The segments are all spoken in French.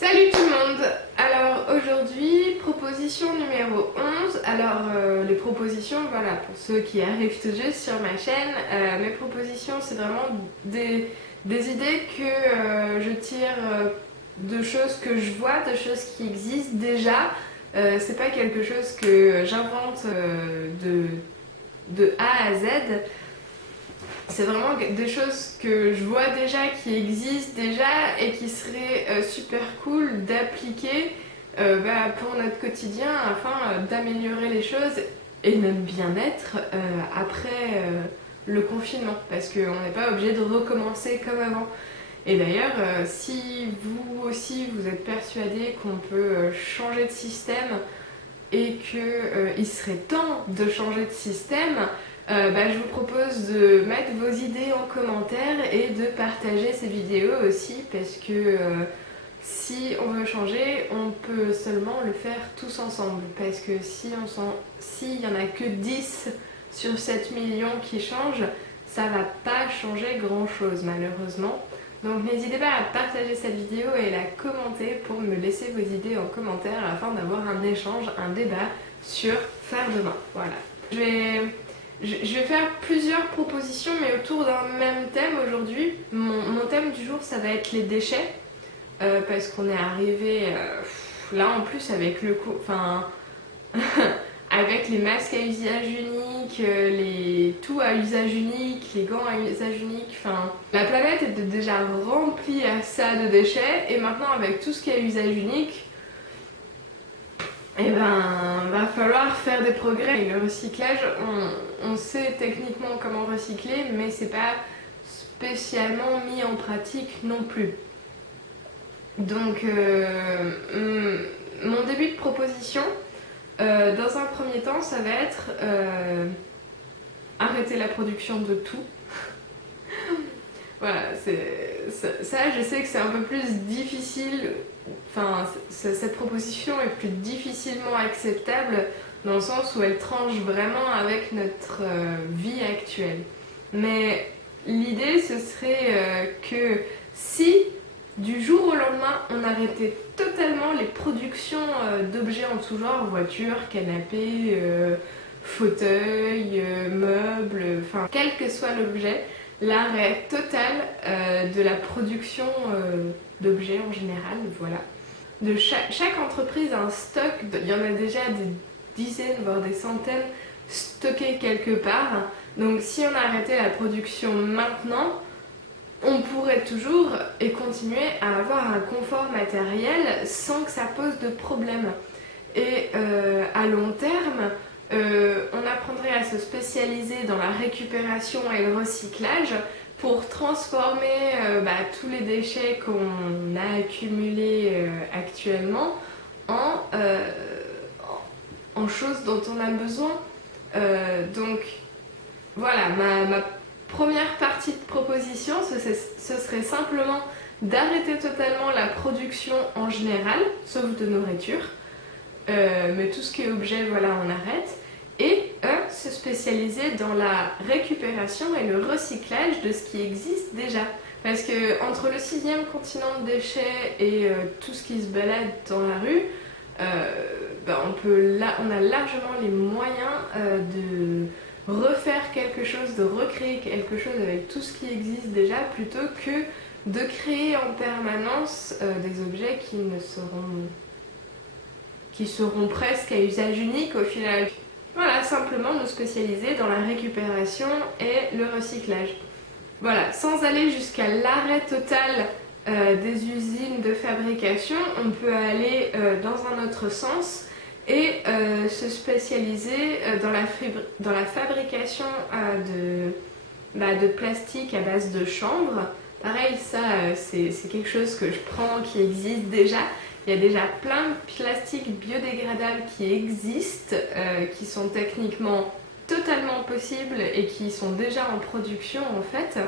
Salut tout le monde. Alors aujourd'hui, proposition numéro 11. Alors les propositions, voilà, pour ceux qui arrivent tout juste sur ma chaîne, mes propositions c'est vraiment des idées que je tire de choses que je vois, de choses qui existent déjà. C'est pas quelque chose que j'invente de A à Z. C'est vraiment des choses que je vois déjà, qui existent déjà et qui seraient super cool d'appliquer pour notre quotidien afin d'améliorer les choses et notre bien-être après le confinement, parce qu'on n'est pas obligé de recommencer comme avant. Et d'ailleurs, si vous aussi vous êtes persuadé qu'on peut changer de système et qu'il serait temps de changer de système, je vous propose de mettre vos idées en commentaire et de partager ces vidéos aussi, parce que si on veut changer, on peut seulement le faire tous ensemble, parce que s'il y en a que 10 sur 7 millions qui changent, ça va pas changer grand chose malheureusement. Donc n'hésitez pas à partager cette vidéo et la commenter pour me laisser vos idées en commentaire afin d'avoir un échange, un débat sur faire demain. Voilà. Je vais faire plusieurs propositions mais autour d'un même thème aujourd'hui. Mon thème du jour ça va être les déchets parce qu'on est arrivé là en plus avec le avec les masques à usage unique, les tout à usage unique, les gants à usage unique, la planète était déjà remplie à ça de déchets et maintenant avec tout ce qui est à usage unique, va falloir faire des progrès. Et le recyclage, on sait techniquement comment recycler, mais c'est pas spécialement mis en pratique non plus. Donc mon début de proposition, dans un premier temps, ça va être arrêter la production de tout. Voilà, ça, je sais que c'est un peu plus difficile, cette proposition est plus difficilement acceptable dans le sens où elle tranche vraiment avec notre vie actuelle. Mais l'idée, ce serait que si du jour au lendemain, on arrêtait totalement les productions d'objets en tout genre, voitures, canapés, fauteuils, meubles, quel que soit l'objet, l'arrêt total de la production d'objets en général, voilà. De chaque entreprise a un stock, il y en a déjà des dizaines, voire des centaines stockés quelque part. Donc si on arrêtait la production maintenant, on pourrait toujours et continuer à avoir un confort matériel sans que ça pose de problème. Et à long terme, on apprendrait à se spécialiser dans la récupération et le recyclage pour transformer tous les déchets qu'on a accumulés actuellement en choses dont on a besoin. Donc voilà, ma première partie de proposition, ce serait simplement d'arrêter totalement la production en général, sauf de nourriture, mais tout ce qui est objet, voilà, on arrête, et se spécialiser dans la récupération et le recyclage de ce qui existe déjà. Parce que entre le 6e continent de déchets et tout ce qui se balade dans la rue, on a largement les moyens de refaire quelque chose, de recréer quelque chose avec tout ce qui existe déjà, plutôt que de créer en permanence des objets qui seront presque à usage unique au final. Voilà, simplement nous spécialiser dans la récupération et le recyclage. Voilà, sans aller jusqu'à l'arrêt total des usines de fabrication, on peut aller dans un autre sens et se spécialiser dans la fabrication de plastique à base de chanvre. Pareil, ça c'est quelque chose que je prends, qui existe déjà. Il y a déjà plein de plastiques biodégradables qui existent, qui sont techniquement totalement possibles et qui sont déjà en production en fait,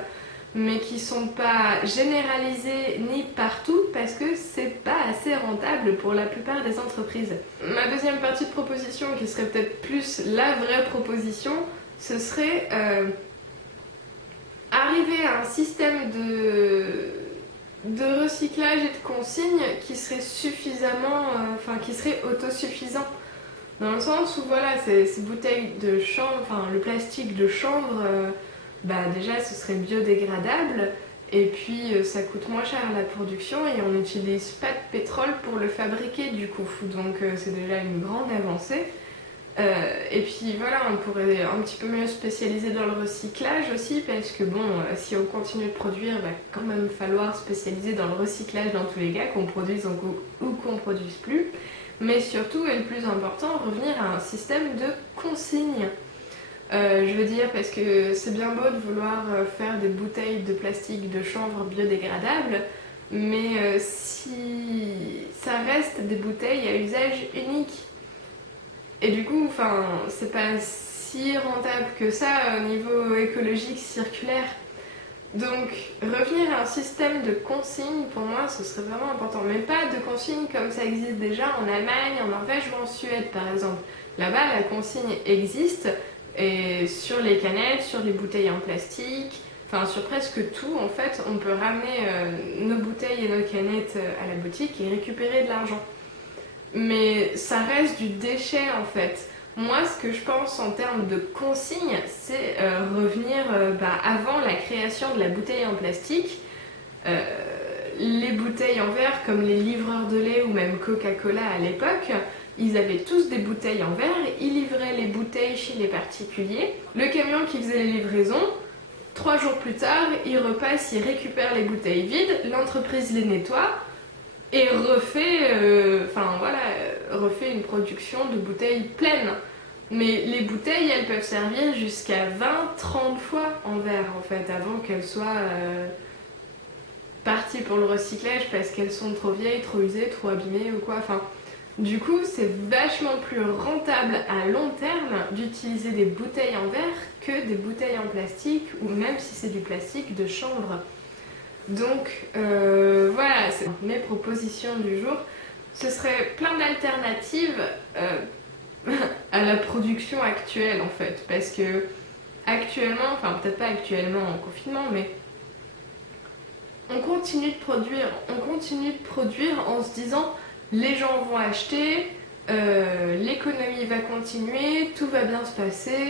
mais qui sont pas généralisés ni partout parce que c'est pas assez rentable pour la plupart des entreprises. Ma deuxième partie de proposition, qui serait peut-être plus la vraie proposition, ce serait arriver à un système de recyclage et de consigne qui serait suffisamment, qui serait autosuffisant. Dans le sens où voilà, ces bouteilles de chanvre, enfin le plastique de chanvre, déjà ce serait biodégradable et puis ça coûte moins cher à la production et on n'utilise pas de pétrole pour le fabriquer du coup. Donc c'est déjà une grande avancée. Et puis voilà, on pourrait un petit peu mieux spécialiser dans le recyclage aussi parce que bon, si on continue de produire, il va quand même falloir spécialiser dans le recyclage dans tous les cas, qu'on produise ou qu'on produise plus. Mais surtout, et le plus important, revenir à un système de consigne. Je veux dire, parce que c'est bien beau de vouloir faire des bouteilles de plastique de chanvre biodégradables, mais si ça reste des bouteilles à usage unique. Et du coup, c'est pas si rentable que ça au niveau écologique circulaire. Donc, revenir à un système de consigne, pour moi, ce serait vraiment important. Mais pas de consigne comme ça existe déjà en Allemagne, en Norvège ou en Suède, par exemple. Là-bas, la consigne existe, et sur les canettes, sur les bouteilles en plastique, sur presque tout, en fait, on peut ramener nos bouteilles et nos canettes à la boutique et récupérer de l'argent. Mais ça reste du déchet, en fait. Moi, ce que je pense en termes de consigne, c'est revenir avant la création de la bouteille en plastique. Les bouteilles en verre, comme les livreurs de lait ou même Coca-Cola à l'époque, ils avaient tous des bouteilles en verre, ils livraient les bouteilles chez les particuliers. Le camion qui faisait les livraisons, 3 jours plus tard, il repasse, il récupère les bouteilles vides, l'entreprise les nettoie et refait une production de bouteilles pleines. Mais les bouteilles, elles peuvent servir jusqu'à 20-30 fois en verre, en fait, avant qu'elles soient parties pour le recyclage parce qu'elles sont trop vieilles, trop usées, trop abîmées ou quoi. Du coup, c'est vachement plus rentable à long terme d'utiliser des bouteilles en verre que des bouteilles en plastique, ou même si c'est du plastique de chanvre. Donc voilà, c'est mes propositions du jour. Ce serait plein d'alternatives à la production actuelle en fait, parce que actuellement, peut-être pas actuellement en confinement, mais on continue de produire en se disant les gens vont acheter, l'économie va continuer, tout va bien se passer,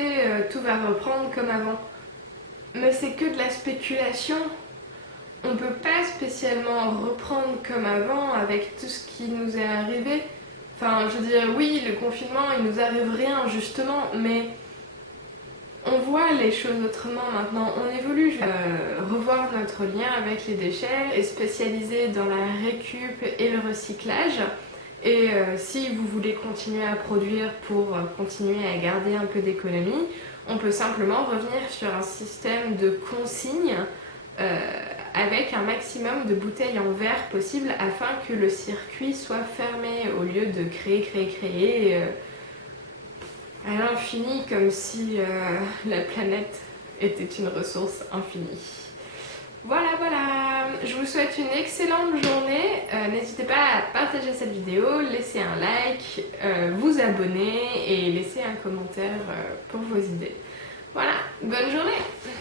tout va reprendre comme avant. Mais c'est que de la spéculation. On peut pas spécialement reprendre comme avant avec tout ce qui nous est arrivé. Je veux dire, oui, le confinement, il nous arrive rien justement, mais on voit les choses autrement maintenant. On évolue. Revoir notre lien avec les déchets et spécialiser dans la récup et le recyclage. Et si vous voulez continuer à produire pour continuer à garder un peu d'économie, on peut simplement revenir sur un système de consigne avec un maximum de bouteilles en verre possible afin que le circuit soit fermé au lieu de créer à l'infini comme si la planète était une ressource infinie. Voilà, je vous souhaite une excellente journée. N'hésitez pas à partager cette vidéo, laisser un like, vous abonner et laisser un commentaire pour vos idées. Voilà, bonne journée!